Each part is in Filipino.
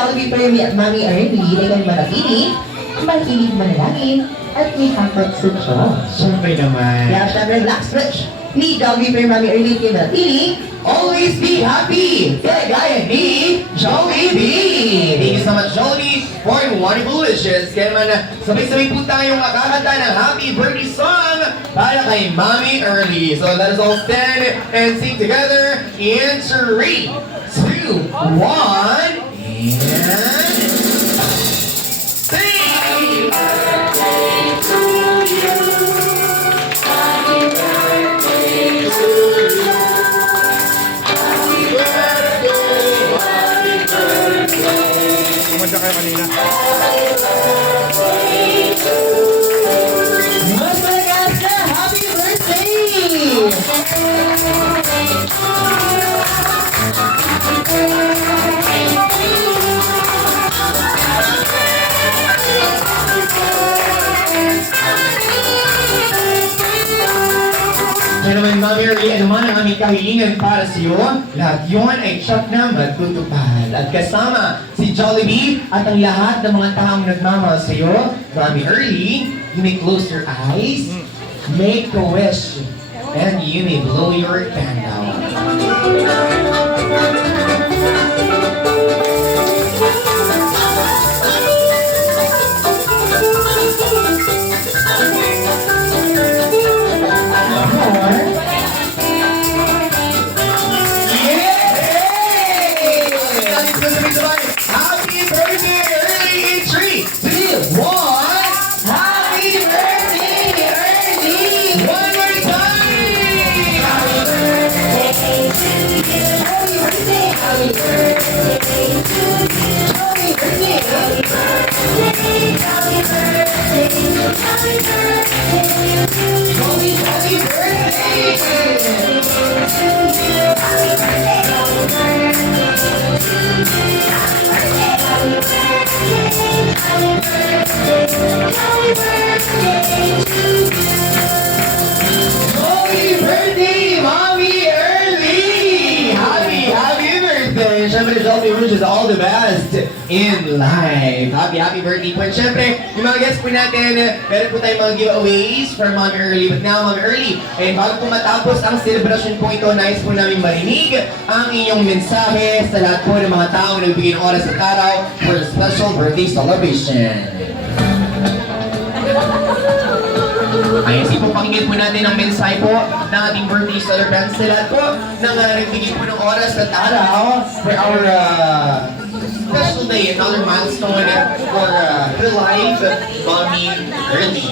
Jollibee Permi at Mami Ernie ay manatili, mahilig manalangin, at may hanggat sa Diyos. Siyempre naman. Kaya syempre, last stretch ni Jollibee Permi Mami Ernie ay manatili, always be happy! Kagaya ni Jollibee! Thank you so much, Jolie, for your wonderful wishes. Kaya naman, sabay-sabay po tayong makakanta ng happy birthday song para kay Mommy Early. So let us all stand and sing together in 3, 2, 1, and sing! Kumanda kayo kanina. Mas malakas na happy birthday! Kaya naman, Mami Early, ano man ang aming kahilingan para sa iyo, lahat yun ay tsak na magtutupad. At kasama si Jollibee at ang lahat ng mga taong nagmamahal sa iyo, Mami Early, you may close your eyes, make a wish, and you may blow your candle. Happy birthday, Early, in 3, 2, 1. Happy birthday, Ernie! One more time! Happy birthday! Happy birthday, Mommy Early! Happy birthday! Siyempre, Jollibee wishes all the best in life. Happy birthday po. And siyempre, yung mga guests po natin, meron po tayong mga giveaways from Mommy Early. But now, Mommy Early, bago po matapos ang celebration po ito, nais po namin marinig ang inyong mensahe sa lahat po ng mga taong nagbigay ng oras at araw for a special birthday celebration. Ayan, sige po, pakinggan po natin ang mensahe po ng ating birthday celebrants sa lahat po ng nagbigay po ng oras at araw for our special day, another milestone for her life, Mommy Early.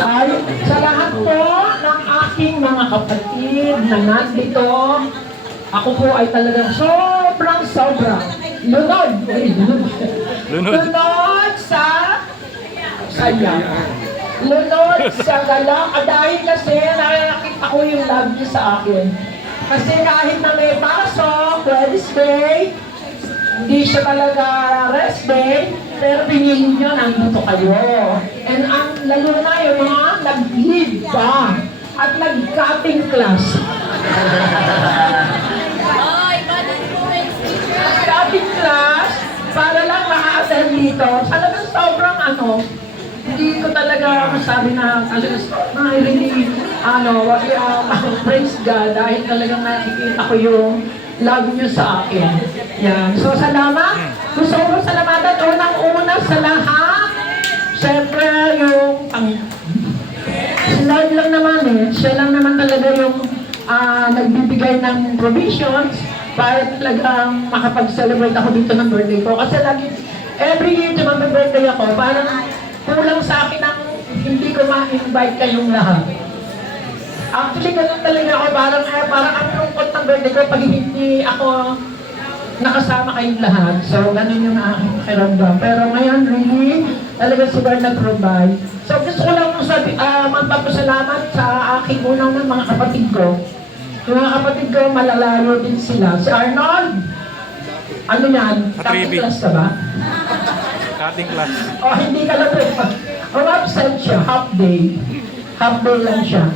Ay, sa lahat po ng aking mga kapatid na nandito, ako po ay talagang sobra lunod. Lunod sa saya. Lunod sa galak. Dahil kasi nakikita ko yung love niyo sa akin. Kasi kahit na may pasok, Wednesday, hindi siya talaga rest day, pero pinili nyo, nandito kayo. And ang lalo na yung mga nag-lead pa at nag-cutting class. Cutting class para lang maka-attend dito. Talagang sobrang hindi ko talaga masabi na I really, praise God dahil talagang nakikita ko yung love niyo sa akin. Yan. So, salamat. Gusto ko salamatan unang-una sa lahat. Siyempre, yung si Lord lang naman siya lang naman talaga yung nagbibigay ng provisions para talagang makapag-celebrate ako dito ng birthday ko. Kasi lagi, every year na mag-birthday ako, parang kulang sa akin ang hindi ko ma-invite kayong lahat. Actually, ganun talaga ako. Parang ang lungkot ng birthday ko pag hindi ako nakasama kayong lahat. So, ganun yung aking pakiramdam. Pero ngayon, really, talaga si God nag-provide. So, gusto ko lang magpapasalamat sa aking unang ng mga kapatid ko. Yung mga kapatid ko, malalayo din sila. Si Arnold, ano yan? Cutting class ka ba? Cutting class. O, hindi ka lang rin. O, absent siya, half day. half day lang siya.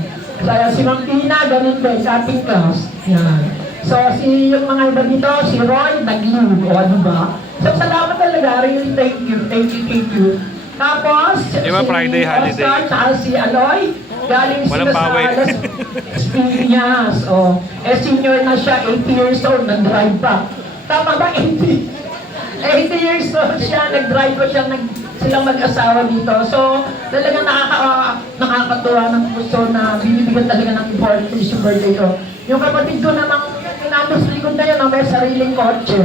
Kaya si Ma'am Tina, ganun din, sa ating class. Yan. So, yung mga iba dito, si Roy, nag-leave, o ano ba? So, salamat talaga, really thank you. Tapos, Di ba Friday holiday? Oscar, tsaka si Aloy, galing Walang sila sa bawi. Las Piñas. Oh. Senior na siya, 80 years old, nag-drive pa. Tama ba, 80? 80 years old siya, nag-drive pa siya, silang mag-asawa dito. So, talagang nakakatuwa ng puso na binibigyan talaga ng importance yung birthday ko. Yung kapatid ko namang pinapos likod na yun, may sariling kotse.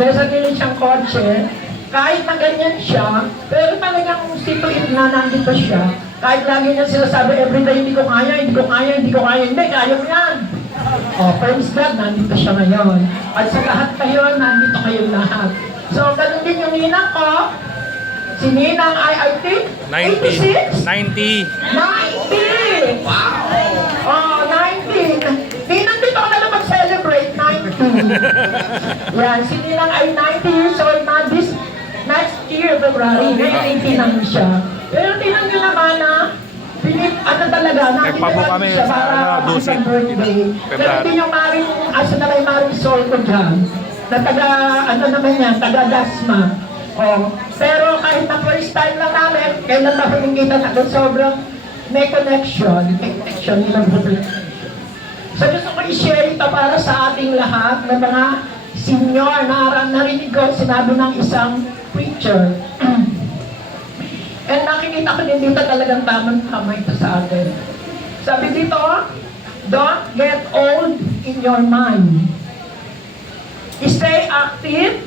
May sarili siyang kotse. Kahit na ganyan siya, pero talagang situin na nandito siya. Kahit lagi niya sinasabi, everyday, hindi ko kaya, hindi, kaya mo yan. Oh, praise God, nandito siya ngayon. At sa lahat kayo, nandito kayo lahat. So, ganun din yung ninang ko. Si Ninang I think, 86? 90. 90! Wow! Oh, 90! Ninang, dito ka na lang mag-celebrate, 90. Yan, si Ninang ay 90 years old na this next year, February. Ngayon, 80 lang siya. Pero tingnan nyo naman na, ano talaga, nakita Nagpabo kami siya sa, para Dusit. sa birthday. Pero February. hindi yung maring, asa na may maring soul ko dyan, na taga, ano naman yan, taga Dasma. Oh. Pero kahit na first time lang namin, kailan na humingita na doon, sobrang may connection nilang birthday. So gusto ko i-share ito para sa ating lahat ng mga senior na narinig ko, sinabi ng isang preacher. And nakikita ko din dito talagang tamang-tama ito sa atin. Sabi dito, don't get old in your mind. Stay active,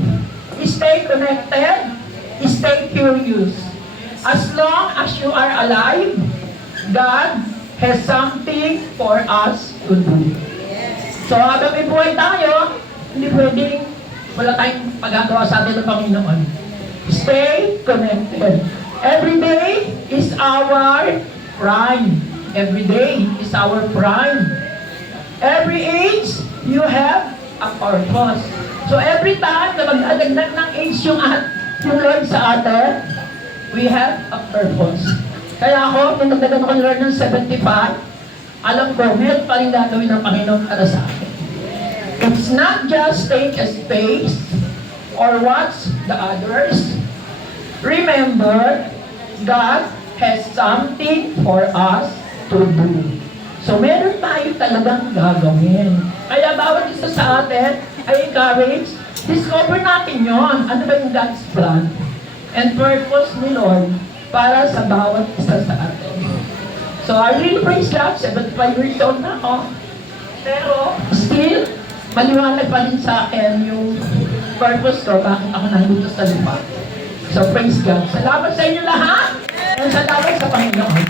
stay connected, stay curious. As long as you are alive, God has something for us to do. So habang may buhay tayo, hindi pwedeng wala tayong pagagawa sa atin ng Panginoon. Stay connected. Every day is our prime. Every day is our prime. Every age, you have a purpose. So every time na mag-adagdag ng age yung Lord sa atin, we have a purpose. Kaya ako, tinagdagan ko yung Lord ng 75, alam ko, meron pa rin gagawin ng Panginoon para sa akin. It's not just take a space or watch the others. Remember, God has something for us to do. So meron tayo talagang gagawin. Kaya bawat isa sa atin ay encourage, discover natin yon. Ano ba yung God's plan and purpose ni Lord para sa bawat isa sa atin. So I really praise God, 75 years old na ako. Pero still, maliwanag pa rin sa akin yung purpose ko, bakit ako nandito sa lupa. So praise God. Salamat sa inyo lahat. And salamat sa Panginoon.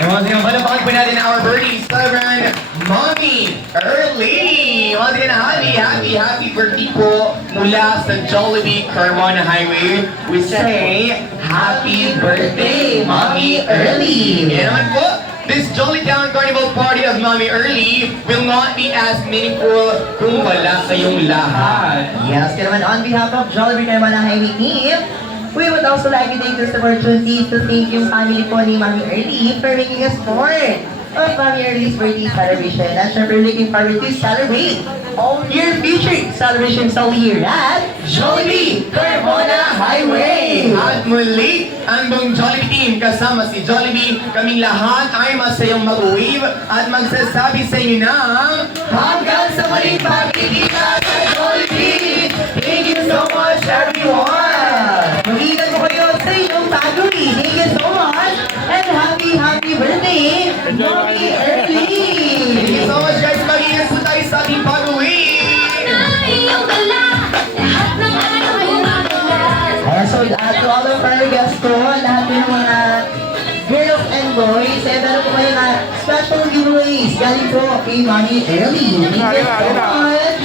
Ay, once again, palapakan po natin our birthday celebrant, Mommy Early! Once again, happy birthday po mula sa Jollibee Carmona Highway. We say, happy birthday, Mommy Early! Yan naman po, this Jolly Town Carnival Party of Mommy Early will not be as meaningful kung wala kayong lahat. Yes, kaya naman on behalf of Jollibee Carmona Highway Team, we would also like to take this opportunity to thank yung family po ni Mami Early for making us part of Mami Early's birthday celebration. And syempre looking forward to celebrate all year future celebrations all year at Jollibee Carmona Highway! At muli, ang buong Jollibee team kasama si Jollibee, kaming lahat ay masayang mag-wave at magsasabi sa inyo ng Hanggang sa muling pagkikita sa Jollibee! Thank you so much everyone! Mag-ingat po kayo sa inyong pag-uwi. Thank you so much and happy birthday, Mommy Early! Thank you so much guys, mag-iingat po tayo sa ating pag-uwi! So, to all of our guests ko, lahat ng mga girls and boys, meron po kayo na special giveaways galing po kay Mommy Early. Thank you so much!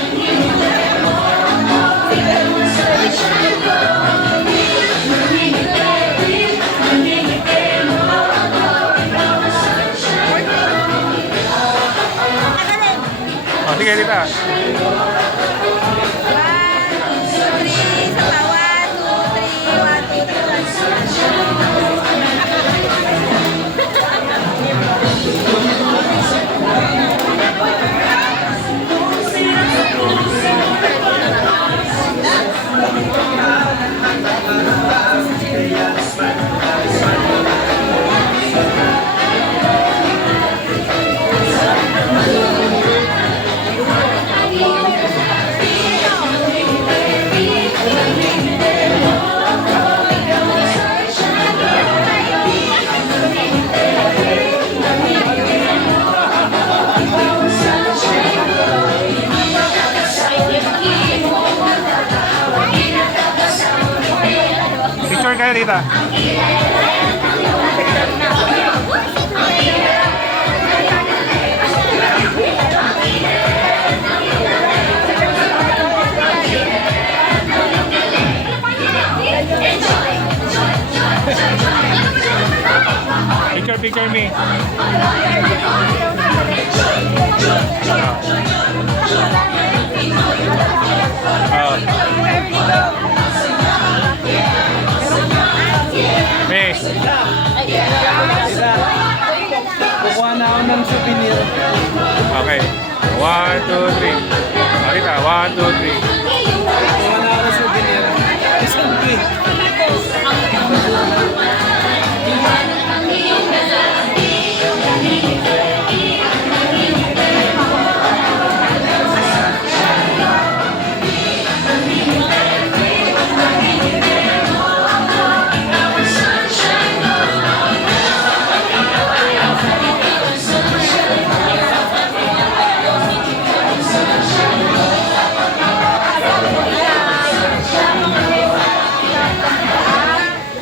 O, sige, Tita. Picture kayo, Rita. Picture me. Me. Kukuha na ako ng souvenir. Okay. 1, 2, 3. Rita, 1, 2, 3.